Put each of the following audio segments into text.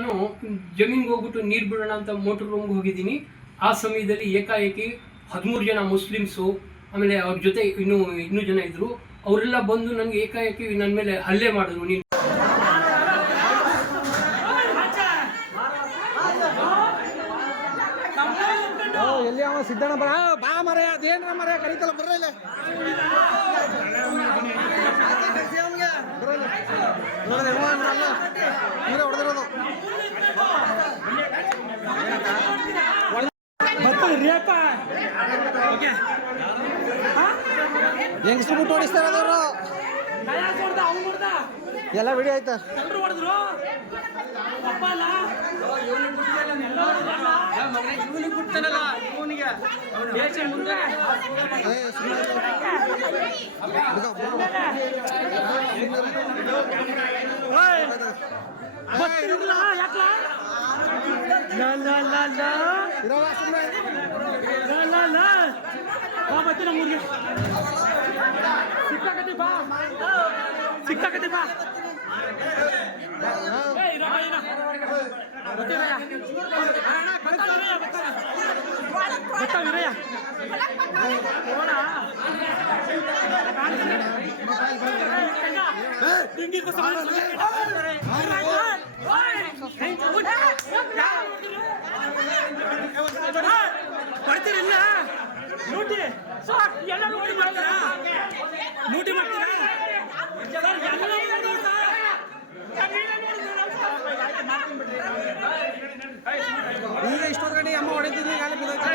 ನಾನು ಜಮೀನ್ಗೆ ಹೋಗ್ಬಿಟ್ಟು ನೀರು ಬಿಡೋಣ ಅಂತ ಮೋಟರ್ ರೂಮ್ಗೆ ಹೋಗಿದ್ದೀನಿ. ಆ ಸಮಯದಲ್ಲಿ ಏಕಾಏಕಿ 13 ಜನ ಮುಸ್ಲಿಮ್ಸು, ಆಮೇಲೆ ಅವ್ರ ಜೊತೆ ಇನ್ನೂ ಜನ ಇದ್ದರು. ಅವರೆಲ್ಲ ಬಂದು ನನಗೆ ಏಕಾಏಕಿ ನನ್ನ ಮೇಲೆ ಹಲ್ಲೆ ಮಾಡಿದ್ರು. ನೀನು ಎಲ್ಲಿ ಅವ ಸಿದ್ದಣ್ಣ ಬರ ಬಾ ಮರ ಅದೇನ್ರ ಮರ ಕರಿತಲ್ಲ ಬರಲ್ಲ ಹೊಡೆದಿರೋದು ಹೆಂಗಸ್ರು ಬಿಟ್ಟು ಓಡಿಸ್ತಾರ ಅದವರು ಎಲ್ಲ ವಿಡಿಯೋ ಆಯ್ತಾ ಸಿಕ್ಕಾಕತ್ತೆ ಬಾ ಬರ್ತೀರಿಲ್ಲ ಲೂಟಿ ಎಲ್ಲ ಲೂಟಿ ಮಾಡ್ತೀರಾ ಲೂಟಿ ಮಾಡ್ತೀರಾ ಈಗ ಇಷ್ಟೊಂದು ಗಂಟೆ ಅಮ್ಮ ಹೊಡೆದಿದ್ದೀನಿ ಈಗಾಗಲೇ ಬಿದ್ದೈತೆ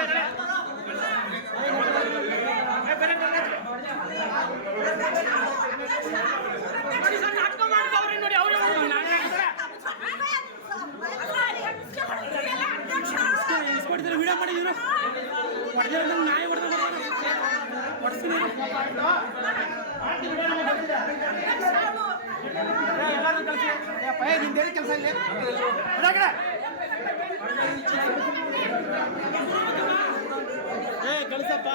ವಿಡಿಯೋ ಮಾಡಿದ್ರು ನಾಯಿ ಹೊಡೆದ ಹೊಡಿಸ್ತೀನಿ ಎಲ್ಲರೂ ಕಳಿಸಿ ನಿಂದೇನು ಕೆಲಸ ಇಲ್ಲಿ ಕಳಿಸಪ್ಪ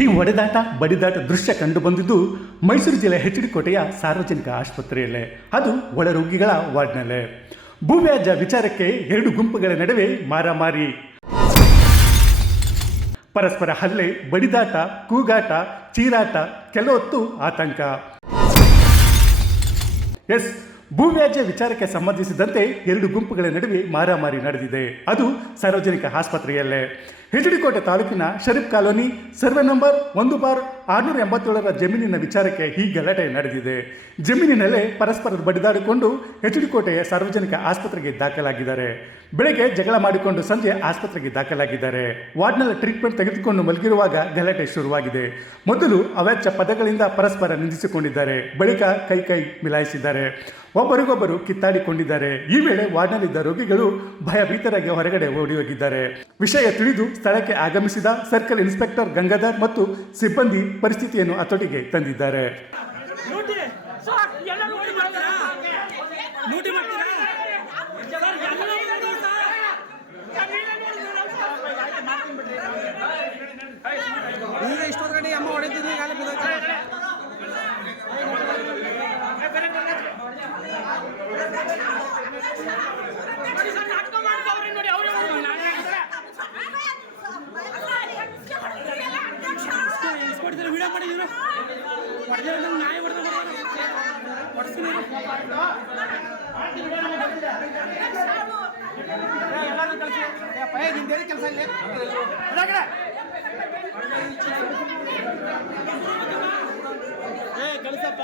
ಈ ಹೊಡೆದಾಟ ಬಡಿದಾಟ ದೃಶ್ಯ ಕಂಡುಬಂದಿದ್ದು ಮೈಸೂರು ಜಿಲ್ಲೆ ಹೆಚ್ಡಿ ಕೋಟೆಯ ಸಾರ್ವಜನಿಕ ಆಸ್ಪತ್ರೆಯಲ್ಲೇ, ಅದು ಒಳರೋಗಿಗಳ ವಾರ್ಡ್ನಲ್ಲೇ. ಭೂವ್ಯಾಜ್ಯ ವಿಚಾರಕ್ಕೆ 2 ಗುಂಪುಗಳ ನಡುವೆ ಮಾರಾಮಾರಿ, ಪರಸ್ಪರ ಹಲ್ಲೆ, ಬಡಿದಾಟ, ಕೂಗಾಟ, ಚೀರಾಟ, ಕೆಲವೊತ್ತು ಆತಂಕ. ಭೂವ್ಯಾಜ್ಯ ವಿಚಾರಕ್ಕೆ ಸಂಬಂಧಿಸಿದಂತೆ 2 ಗುಂಪುಗಳ ನಡುವೆ ಮಾರಾಮಾರಿ ನಡೆದಿದೆ. ಅದು ಸಾರ್ವಜನಿಕ ಆಸ್ಪತ್ರೆಯಲ್ಲೇ. ಹೆಚ್ಡಿಕೋಟೆ ತಾಲೂಕಿನ ಶರೀಫ್ ಕಾಲೋನಿ ಸರ್ವೆ ನಂಬರ್ 1/687ರ ಜಮೀನಿನ ವಿಚಾರಕ್ಕೆ ಈ ಗಲಾಟೆ ನಡೆದಿದೆ. ಜಮೀನಿನಲ್ಲೇ ಪರಸ್ಪರ ಬಡಿದಾಡಿಕೊಂಡು ಹೆಚ್ಡಿಕೋಟೆಯ ಸಾರ್ವಜನಿಕ ಆಸ್ಪತ್ರೆಗೆ ದಾಖಲಾಗಿದ್ದಾರೆ. ಬೆಳಗ್ಗೆ ಜಗಳ ಮಾಡಿಕೊಂಡು ಸಂಜೆ ಆಸ್ಪತ್ರೆಗೆ ದಾಖಲಾಗಿದ್ದಾರೆ. ವಾರ್ಡ್ನಲ್ಲಿ ಟ್ರೀಟ್ಮೆಂಟ್ ತೆಗೆದುಕೊಂಡು ಮಲಗಿರುವಾಗ ಗಲಾಟೆ ಶುರುವಾಗಿದೆ. ಮೊದಲು ಅವಾಚ್ಯ ಪದಗಳಿಂದ ಪರಸ್ಪರ ನಿಂದಿಸಿಕೊಂಡಿದ್ದಾರೆ. ಬಳಿಕ ಕೈ ಮಿಲಾಯಿಸಿದ್ದಾರೆ. ಒಬ್ಬರಿಗೊಬ್ಬರು ಕಿತ್ತಾಡಿಕೊಂಡಿದ್ದಾರೆ. ಈ ವೇಳೆ ವಾರ್ಡ್ನಲ್ಲಿದ್ದ ರೋಗಿಗಳು ಭಯಭೀತರಾಗಿ ಹೊರಗಡೆ ಓಡಿ ಹೋಗಿದ್ದಾರೆ. ವಿಷಯ ತಿಳಿದು ಸ್ಥಳಕ್ಕೆ ಆಗಮಿಸಿದ ಸರ್ಕಲ್ ಇನ್ಸ್ಪೆಕ್ಟರ್ ಗಂಗಾಧರ್ ಮತ್ತು ಸಿಬ್ಬಂದಿ ಪರಿಸ್ಥಿತಿಯನ್ನು ಹತೋಟಿಗೆ ತಂದಿದ್ದಾರೆ. ಈಗ ಇಷ್ಟೊಂದು ಗಂಟೆ ಅಮ್ಮ ಹೊಡೆದಿದ್ದೀನಿ ಈಗಾಗಲೇ ಬಿದ್ದೈತೆ ವಿಡಿಯೋ ಮಾಡಿದ್ರು ನಾಯಿ ಹೊಡೆದ ಹೊಡಿಸ್ತೀನಿ ಎಲ್ಲರೂ ಕಳಿಸಿ ನಿಂದೇನು ಕೆಲಸ ಇಲ್ಲಿ ಕಳಿಸಪ್ಪ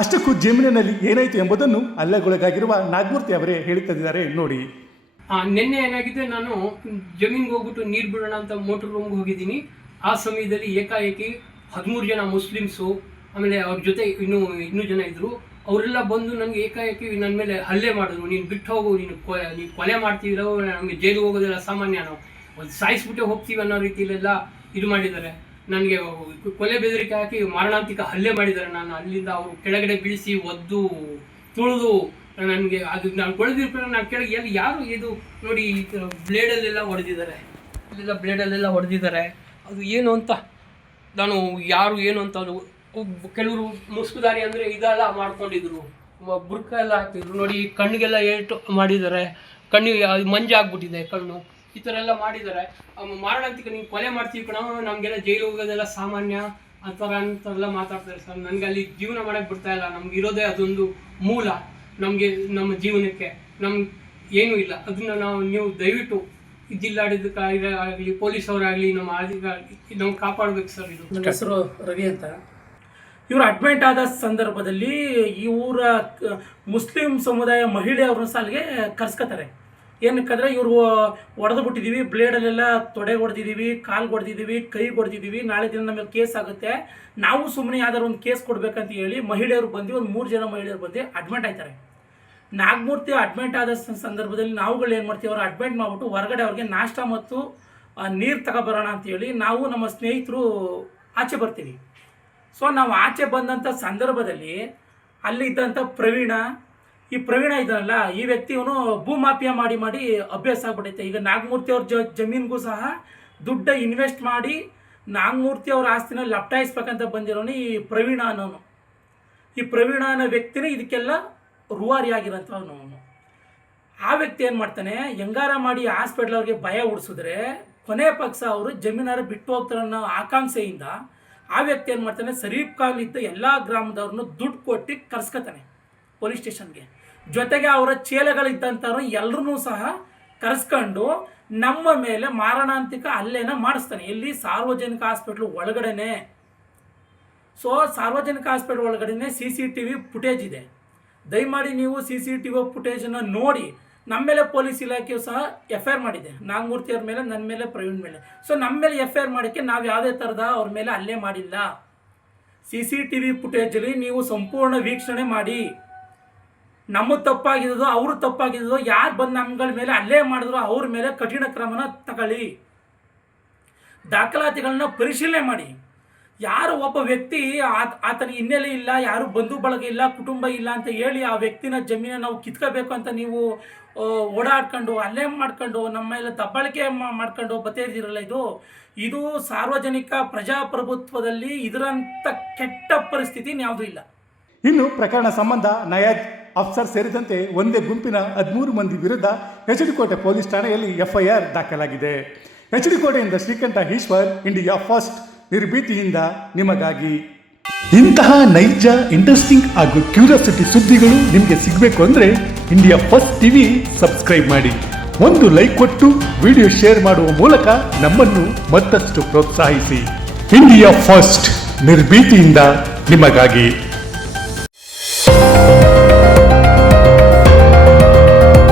ಅಷ್ಟಕ್ಕೂ ಜಮೀನಿನಲ್ಲಿ ಏನಾಯಿತು ಎಂಬುದನ್ನು ಹಲ್ಲೆಗೊಳಗಾಗಿರುವ ನಾಗಮೂರ್ತಿ ಅವರೇ ಹೇಳುತ್ತಿದ್ದಾರೆ ನೋಡಿ. ನಿನ್ನೆ ಏನಾಗಿದೆ, ನಾನು ಜಮೀನ್ಗೆ ಹೋಗ್ಬಿಟ್ಟು ನೀರು ಬಿಡೋಣ ಅಂತ ಮೋಟರ್ ರೂಮ್ಗೆ ಹೋಗಿದ್ದೀನಿ. ಆ ಸಮಯದಲ್ಲಿ ಏಕಾಏಕಿ 13 ಜನ ಮುಸ್ಲಿಮ್ಸು, ಆಮೇಲೆ ಅವ್ರ ಜೊತೆ ಇನ್ನೂ ಜನ ಇದ್ದರು. ಅವರೆಲ್ಲ ಬಂದು ನನಗೆ ಏಕಾಏಕಿ ನನ್ನ ಮೇಲೆ ಹಲ್ಲೆ ಮಾಡಿದ್ರು. ನೀನು ಬಿಟ್ಟು ಹೋಗು, ನೀನು ಕೊಲೆ ಮಾಡ್ತೀವಿಲ್ಲ, ನಮಗೆ ಜೈಲಿಗೆ ಹೋಗೋದಿಲ್ಲ ಸಾಮಾನ್ಯ, ನಾವು ಸಾಯಿಸ್ಬಿಟ್ಟೆ ಹೋಗ್ತೀವಿ ಅನ್ನೋ ರೀತಿಯಲ್ಲೆಲ್ಲ ಇದು ಮಾಡಿದ್ದಾರೆ. ನನಗೆ ಕೊಲೆ ಬೆದರಿಕೆ ಹಾಕಿ ಮಾರಣಾಂತಿಕ ಹಲ್ಲೆ ಮಾಡಿದ್ದಾರೆ. ನಾನು ಅಲ್ಲಿಂದ ಅವರು ಕೆಳಗಡೆ ಬೀಳಿಸಿ ಒದ್ದು ತುಳಿದು ನನಗೆ ಅದು ನಾನು ಕೊಳೆದಿರ್ತಾರೆ. ನಾನು ಕೆಳಗೆ ಎಲ್ಲಿ ಯಾರು ಇದು ನೋಡಿ ಬ್ಲೇಡಲ್ಲೆಲ್ಲ ಹೊಡೆದಿದ್ದಾರೆ, ಇಲ್ಲೆಲ್ಲ ಬ್ಲೇಡಲ್ಲೆಲ್ಲ ಹೊಡೆದಿದ್ದಾರೆ. ಅದು ಏನು ಅಂತ ನಾನು ಯಾರು ಏನು ಅಂತ ಅದು ಕೆಲವರು ಮುಸುಕುದಾರಿ ಅಂದರೆ ಇದೆಲ್ಲ ಮಾಡ್ಕೊಂಡಿದ್ರು, ಬುರ್ಕ ಎಲ್ಲ ಹಾಕಿದ್ರು. ನೋಡಿ ಕಣ್ಣಿಗೆಲ್ಲ ಏಟು ಮಾಡಿದ್ದಾರೆ, ಕಣ್ಣಿಗೆ ಮಂಜು ಆಗ್ಬಿಟ್ಟಿದೆ ಕಣ್ಣು, ಈ ಥರ ಎಲ್ಲ ಮಾಡಿದ್ದಾರೆ. ಮಾರಣಾಂತಿಕ ನೀವು ಕೊಲೆ ಮಾಡ್ತೀವಿ ಕಣ, ನಮಗೆಲ್ಲ ಜೈಲು ಹೋಗೋದೆಲ್ಲ ಸಾಮಾನ್ಯ ಅಂತೆಲ್ಲ ಮಾತಾಡ್ತಾರೆ ಸರ್. ನನಗೆ ಅಲ್ಲಿ ಜೀವನ ಮಾಡೋಕ್ಕೆ ಬಿಡ್ತಾ ಇಲ್ಲ. ನಮ್ಗೆ ಇರೋದೇ ಅದೊಂದು ಮೂಲ, ನಮಗೆ ನಮ್ಮ ಜೀವನಕ್ಕೆ ನಮ್ಗೆ ಏನೂ ಇಲ್ಲ. ಅದನ್ನು ನೀವು ದಯವಿಟ್ಟು ಜಿಲ್ಲಾಡಳಿತಕ್ಕಾಗಲಿ ಪೊಲೀಸ್ ಅವರಾಗಲಿ ನಮ್ಮ ನಾವು ಕಾಪಾಡಬೇಕು ಸರ್. ಇದು ನನ್ನ ಹೆಸರು ರವಿ ಅಂತ. ಇವರು ಅಡ್ಮಿಟ್ ಆದ ಸಂದರ್ಭದಲ್ಲಿ ಇವರ ಮುಸ್ಲಿಂ ಸಮುದಾಯ ಮಹಿಳೆಯವ್ರನ್ನ ಸಾಲಿಗೆ ಕರ್ಸ್ಕೊತಾರೆ. ಏನಕ್ಕಂದರೆ ಇವರು ಹೊಡೆದು ಬಿಟ್ಟಿದ್ದೀವಿ, ಬ್ಲೇಡಲ್ಲೆಲ್ಲ ತೊಡೆಗೆ ಹೊಡೆದಿದ್ದೀವಿ, ಕಾಲು ಹೊಡೆದಿದ್ದೀವಿ, ಕೈ ಹೊಡೆದಿದ್ದೀವಿ, ನಾಳೆ ದಿನ ನಮಗೆ ಕೇಸ್ ಆಗುತ್ತೆ, ನಾವು ಸುಮ್ಮನೆ ಯಾವ್ದಾದ್ರು ಒಂದು ಕೇಸ್ ಕೊಡಬೇಕಂತ ಹೇಳಿ ಮಹಿಳೆಯರು ಬಂದು ಒಂದು 3 ಜನ ಮಹಿಳೆಯರು ಬಂದು ಅಡ್ಮಿಟ್ ಆಯ್ತಾರೆ. ನಾಗಮೂರ್ತಿ ಅಡ್ಮಿಟ್ ಆದ ಸಂದರ್ಭದಲ್ಲಿ ನಾವುಗಳು ಏನು ಮಾಡ್ತೀವಿ, ಅವ್ರು ಅಡ್ಮಿಟ್ ಮಾಡಿಬಿಟ್ಟು ಹೊರಗಡೆ ಅವ್ರಿಗೆ ನಾಷ್ಟ ಮತ್ತು ನೀರು ತಗೊಬರೋಣ ಅಂತೇಳಿ ನಾವು ನಮ್ಮ ಸ್ನೇಹಿತರು ಆಚೆ ಬರ್ತೀವಿ. ಸೊ ನಾವು ಆಚೆ ಬಂದಂಥ ಸಂದರ್ಭದಲ್ಲಿ ಅಲ್ಲಿ ಇದ್ದಂಥ ಈ ಪ್ರವೀಣ ಇದ್ದಾನಲ್ಲ, ಈ ವ್ಯಕ್ತಿ ಇವನು ಭೂಮಾಫಿಯಾ ಮಾಡಿ ಅಭ್ಯಾಸ ಆಗ್ಬಿಟ್ಟೈತೆ. ಈಗ ನಾಗಮೂರ್ತಿ ಅವ್ರ ಜಮೀನಿಗೂ ಸಹ ದುಡ್ಡ ಇನ್ವೆಸ್ಟ್ ಮಾಡಿ ನಾಗಮೂರ್ತಿ ಅವ್ರ ಆಸ್ತಿನ ಲಪ್ಟಾಯಿಸ್ಬೇಕಂತ ಬಂದಿರೋನು ಈ ಪ್ರವೀಣ ಅನ್ನೋನು. ಈ ಪ್ರವೀಣ ಅನ್ನೋ ವ್ಯಕ್ತಿನೇ ಇದಕ್ಕೆಲ್ಲ ರೂವಾರಿ ಆಗಿರೋಂಥವನು. ಆ ವ್ಯಕ್ತಿ ಏನು ಮಾಡ್ತಾನೆ, ಹೆಂಗಾರ ಮಾಡಿ ಹಾಸ್ಪಿಟ್ಲ್ ಅವ್ರಿಗೆ ಭಯ ಉಡಿಸಿದ್ರೆ ಕೊನೆ ಪಕ್ಷ ಅವರು ಜಮೀನಾರ ಬಿಟ್ಟು ಹೋಗ್ತಾರೆ ಅನ್ನೋ ಆಕಾಂಕ್ಷೆಯಿಂದ ಆ ವ್ಯಕ್ತಿ ಏನು ಮಾಡ್ತಾನೆ, ಸರೀಫ್ ಖಾನ್ ಇದ್ದ ಎಲ್ಲ ಗ್ರಾಮದವ್ರನ್ನು ದುಡ್ಡು ಕೊಟ್ಟು ಕರ್ಸ್ಕೊತಾನೆ ಪೊಲೀಸ್ ಸ್ಟೇಷನ್ಗೆ. ಜೊತೆಗೆ ಅವರ ಚೇಲೆಗಳಿದ್ದಂಥವ್ರು ಎಲ್ಲರೂ ಸಹ ಕರೆಸ್ಕೊಂಡು ನಮ್ಮ ಮೇಲೆ ಮಾರಣಾಂತಿಕ ಹಲ್ಲೆನ ಮಾಡಿಸ್ತಾನೆ. ಎಲ್ಲಿ ಸಾರ್ವಜನಿಕ ಹಾಸ್ಪಿಟ್ಲ್ ಒಳಗಡೆನೆ. ಸೊ ಸಾರ್ವಜನಿಕ ಹಾಸ್ಪಿಟ್ಲ್ ಒಳಗಡೆನೆ CCTV ಫುಟೇಜ್ ಇದೆ. ದಯಮಾಡಿ ನೀವು CCTV ಫುಟೇಜನ್ನು ನೋಡಿ. ನಮ್ಮ ಮೇಲೆ ಪೊಲೀಸ್ ಇಲಾಖೆಯು ಸಹ FIR ಮಾಡಿದೆ, ನಾಗಮೂರ್ತಿ ಅವ್ರ ಮೇಲೆ, ನನ್ನ ಮೇಲೆ, ಪ್ರವೀಣ್ ಮೇಲೆ. ಸೊ ನಮ್ಮ ಮೇಲೆ FIR ಮಾಡೋಕ್ಕೆ ನಾವು ಯಾವುದೇ ಥರದ ಅವ್ರ ಮೇಲೆ ಹಲ್ಲೆ ಮಾಡಿಲ್ಲ. CCTV ಫುಟೇಜಲ್ಲಿ ನೀವು ಸಂಪೂರ್ಣ ವೀಕ್ಷಣೆ ಮಾಡಿ. ನಮ್ಮದು ತಪ್ಪಾಗಿದ್ದೋ ಅವರು ತಪ್ಪಾಗಿದ್ದೋ, ಯಾರು ಬಂದು ನಮ್ಗಳ ಮೇಲೆ ಹಲ್ಲೆ ಮಾಡಿದ್ರು ಅವ್ರ ಮೇಲೆ ಕಠಿಣ ಕ್ರಮನ ತಗೊಳ್ಳಿ. ದಾಖಲಾತಿಗಳನ್ನ ಪರಿಶೀಲನೆ ಮಾಡಿ. ಯಾರು ಒಬ್ಬ ವ್ಯಕ್ತಿ ಆತನಿಗೆ ಹಿನ್ನೆಲೆ ಇಲ್ಲ, ಯಾರು ಬಂಧು ಬಳಗ ಇಲ್ಲ, ಕುಟುಂಬ ಇಲ್ಲ ಅಂತ ಹೇಳಿ ಆ ವ್ಯಕ್ತಿನ ಜಮೀನ ನಾವು ಕಿತ್ಕೋಬೇಕು ಅಂತ ನೀವು ಓಡಾಡ್ಕೊಂಡು ಹಲ್ಲೆ ಮಾಡ್ಕೊಂಡು ನಮ್ಮ ಮೇಲೆ ದಬ್ಬಾಳಿಕೆ ಮಾಡ್ಕೊಂಡು ಬತ್ತೇರಿದಿರಲ್ಲ, ಇದು ಸಾರ್ವಜನಿಕ ಪ್ರಜಾಪ್ರಭುತ್ವದಲ್ಲಿ ಇದರಂಥ ಕೆಟ್ಟ ಪರಿಸ್ಥಿತಿ ಯಾವುದೂ ಇಲ್ಲ. ಇನ್ನು ಪ್ರಕರಣ ಸಂಬಂಧ ನಯಾಜ್ ಅಫ್ಸರ್ ಸೇರಿದಂತೆ ಒಂದೇ ಗುಂಪಿನ 13 ಮಂದಿ ವಿರುದ್ಧ HD ಕೋಟೆ ಪೊಲೀಸ್ ಠಾಣೆಯಲ್ಲಿ FIR ದಾಖಲಾಗಿದೆ. HD ಕೋಟೆಯಿಂದ ಶ್ರೀಕಂಠ ಈಶ್ವರ್, ಇಂಡಿಯಾ ಫಸ್ಟ್, ನಿರ್ಭೀತಿಯಿಂದ ನಿಮಗಾಗಿ. ಇಂತಹ ನೈಜ, ಇಂಟ್ರೆಸ್ಟಿಂಗ್ ಹಾಗೂ ಕ್ಯೂರಿಯಾಸಿಟಿ ಸುದ್ದಿಗಳು ನಿಮಗೆ ಸಿಗಬೇಕು ಅಂದರೆ ಇಂಡಿಯಾ ಫಸ್ಟ್ TV ಸಬ್ಸ್ಕ್ರೈಬ್ ಮಾಡಿ. ಒಂದು ಲೈಕ್ ಕೊಟ್ಟು ವಿಡಿಯೋ ಶೇರ್ ಮಾಡುವ ಮೂಲಕ ನಮ್ಮನ್ನು ಮತ್ತಷ್ಟು ಪ್ರೋತ್ಸಾಹಿಸಿ. ಇಂಡಿಯಾ ಫಸ್ಟ್, ನಿರ್ಭೀತಿಯಿಂದ ನಿಮಗಾಗಿ.